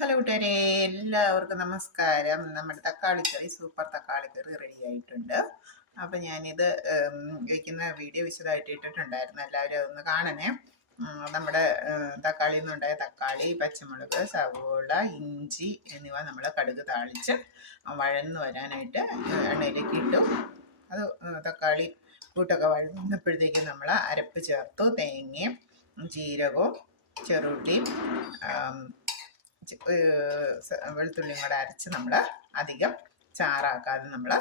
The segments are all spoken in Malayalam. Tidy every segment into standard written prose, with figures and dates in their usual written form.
ഹലോ കൂട്ടുകാരെ, എല്ലാവർക്കും നമസ്കാരം. നമ്മുടെ തക്കാളിക്കറി, സൂപ്പർ തക്കാളിക്കറി റെഡി ആയിട്ടുണ്ട്. അപ്പം ഞാനിത് വയ്ക്കുന്ന വീഡിയോ വിശദമായിട്ട് ഇട്ടിട്ടുണ്ടായിരുന്നു. എല്ലാവരും അതൊന്ന് കാണണേ. നമ്മുടെ തക്കാളിയിൽ നിന്നുണ്ടായ തക്കാളി, പച്ചമുളക്, സവോള, ഇഞ്ചി എന്നിവ നമ്മൾ കടുക് താളിച്ച് വഴന്ന് വരാനായിട്ട് എണ്ണയിലേക്ക് ഇട്ടു. അത് തക്കാളി കൂട്ടൊക്കെ വഴന്നപ്പോഴത്തേക്കും നമ്മൾ അരപ്പ് ചേർത്തു. തേങ്ങയും ജീരകവും ചെറുള്ളിയും വെളുത്തുള്ളിയും കൂടെ അരച്ച് നമ്മൾ അധികം ചാറാക്കാതെ നമ്മൾ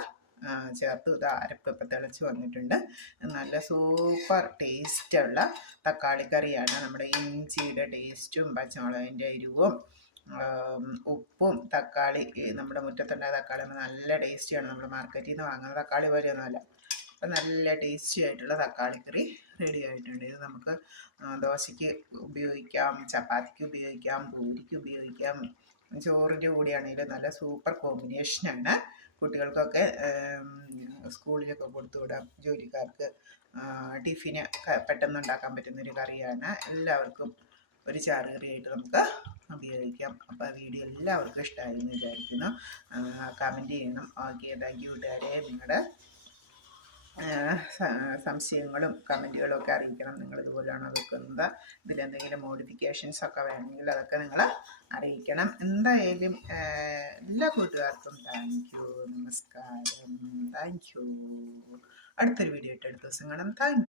ചേർത്ത് ഇത് അരപ്പൊക്കെ തിളച്ച് വന്നിട്ടുണ്ട്. നല്ല സൂപ്പർ ടേസ്റ്റുള്ള തക്കാളിക്കറിയാണ്. നമ്മുടെ ഇഞ്ചിയുടെ ടേസ്റ്റും പച്ചമുളകിൻ്റെ എരിവും ഉപ്പും തക്കാളി നമ്മുടെ മുറ്റത്തുണ്ടായ തക്കാളി നല്ല ടേസ്റ്റിയാണ്. നമ്മൾ മാർക്കറ്റിൽ നിന്ന് വാങ്ങുന്ന തക്കാളി പോലെയൊന്നുമല്ല. അപ്പം നല്ല ടേസ്റ്റി ആയിട്ടുള്ള തക്കാളിക്കറി റെഡി ആയിട്ടുണ്ട്. ഇത് നമുക്ക് ദോശയ്ക്ക് ഉപയോഗിക്കാം, ചപ്പാത്തിക്ക് ഉപയോഗിക്കാം, പൂരിക്ക് ഉപയോഗിക്കാം, ചോറിൻ്റെ കൂടിയാണെങ്കിലും നല്ല സൂപ്പർ കോമ്പിനേഷനാണ്. കുട്ടികൾക്കൊക്കെ സ്കൂളിലൊക്കെ കൊടുത്തു വിടാം. ജോലിക്കാർക്ക് ടിഫിന് പെട്ടെന്ന് ഉണ്ടാക്കാൻ പറ്റുന്നൊരു കറിയാണ്. എല്ലാവർക്കും ഒരു ചാറുകറിയായിട്ട് നമുക്ക് ഉപയോഗിക്കാം. അപ്പോൾ ആ വീഡിയോ എല്ലാവർക്കും ഇഷ്ടമായെന്ന് വിചാരിക്കുന്നു. കമൻറ്റ് ചെയ്യണം. ഓക്കെ, താങ്ക് യു കൂട്ടുകാരെ. നിങ്ങളുടെ സംശയങ്ങളും കമൻറ്റുകളും ഒക്കെ അറിയിക്കണം. നിങ്ങളിതുപോലെയാണോ വെക്കുന്നത്, ഇതിലെന്തെങ്കിലും മോഡിഫിക്കേഷൻസൊക്കെ വേണമെങ്കിൽ അതൊക്കെ നിങ്ങൾ അറിയിക്കണം. എന്തായാലും എല്ലാ കൂട്ടുകാർക്കും താങ്ക് യു, നമസ്കാരം, താങ്ക് യു. അടുത്തൊരു വീഡിയോ ആയിട്ട് അടുത്ത ദിവസം കാണാം. Thank you.